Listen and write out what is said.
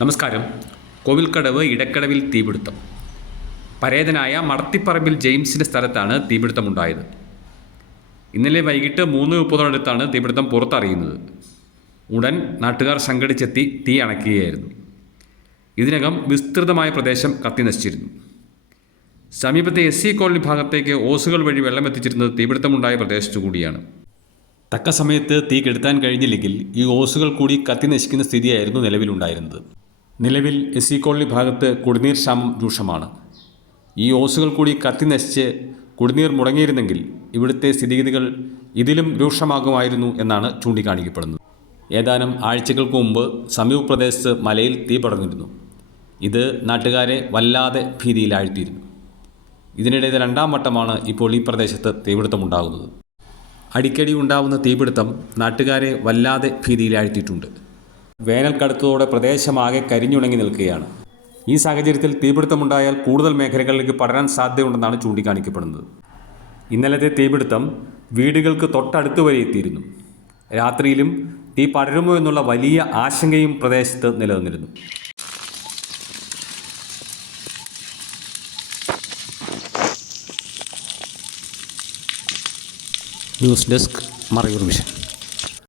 നമസ്കാരം. കോവിൽക്കടവ് ഇടക്കടവിൽ തീപിടുത്തം. പരേതനായ മടത്തിപ്പറമ്പിൽ ജെയിംസിൻ്റെ സ്ഥലത്താണ് തീപിടുത്തമുണ്ടായത്. ഇന്നലെ വൈകിട്ട് 3:30 തീപിടുത്തം പുറത്തറിയുന്നത്. ഉടൻ നാട്ടുകാർ സംഘടിച്ചെത്തി തീ അണയ്ക്കുകയായിരുന്നു. ഇതിനകം വിസ്തൃതമായ പ്രദേശം കത്തിനശിച്ചിരുന്നു. സമീപത്തെ SC കോളനി ഭാഗത്തേക്ക് ഓസുകൾ വഴി വെള്ളമെത്തിച്ചിരുന്നത് തീപിടുത്തമുണ്ടായ പ്രദേശത്തു കൂടിയാണ്. തക്ക സമയത്ത് തീ കെടുത്താൻ കഴിഞ്ഞില്ലെങ്കിൽ ഈ ഓസുകൾ കൂടി കത്തിനശിക്കുന്ന സ്ഥിതിയായിരുന്നു നിലവിലുണ്ടായിരുന്നത്. നിലവിൽ SC കോളനി ഭാഗത്ത് കുടിനീർ ക്ഷാമം രൂക്ഷമാണ്. ഈ ഓസുകൾ കൂടി കത്തിനശിച്ച് കുടിനീർ മുടങ്ങിയിരുന്നെങ്കിൽ ഇവിടുത്തെ സ്ഥിതിഗതികൾ ഇതിലും രൂക്ഷമാകുമായിരുന്നു എന്നാണ് ചൂണ്ടിക്കാണിക്കപ്പെടുന്നത്. ഏതാനും ആഴ്ചകൾക്ക് മുമ്പ് സമീപ പ്രദേശത്ത് മലയിൽ തീ പടർന്നിരുന്നു. ഇത് നാട്ടുകാരെ വല്ലാതെ ഭീതിയിലാഴ്ത്തിയിരുന്നു. ഇതിനിടെ രണ്ടാം വട്ടമാണ് ഇപ്പോൾ ഈ പ്രദേശത്ത് തീപിടുത്തമുണ്ടാകുന്നത്. അടിക്കടി ഉണ്ടാവുന്ന തീപിടുത്തം നാട്ടുകാരെ വല്ലാതെ ഭീതിയിലാഴ്ത്തിയിട്ടുണ്ട്. വേനൽ കടുത്തതോടെ പ്രദേശമാകെ കരിഞ്ഞുണങ്ങി നിൽക്കുകയാണ്. ഈ സാഹചര്യത്തിൽ തീപിടുത്തമുണ്ടായാൽ കൂടുതൽ മേഖലകളിലേക്ക് പടരാൻ സാധ്യതയുണ്ടെന്നാണ് ചൂണ്ടിക്കാണിക്കപ്പെടുന്നത്. ഇന്നലത്തെ തീപിടുത്തം വീടുകൾക്ക് തൊട്ടടുത്ത് വരെ എത്തിയിരുന്നു. രാത്രിയിലും തീ പടരുമോ എന്നുള്ള വലിയ ആശങ്കയും പ്രദേശത്ത് നിലനിന്നിരുന്നു. News desk Marayoor vision.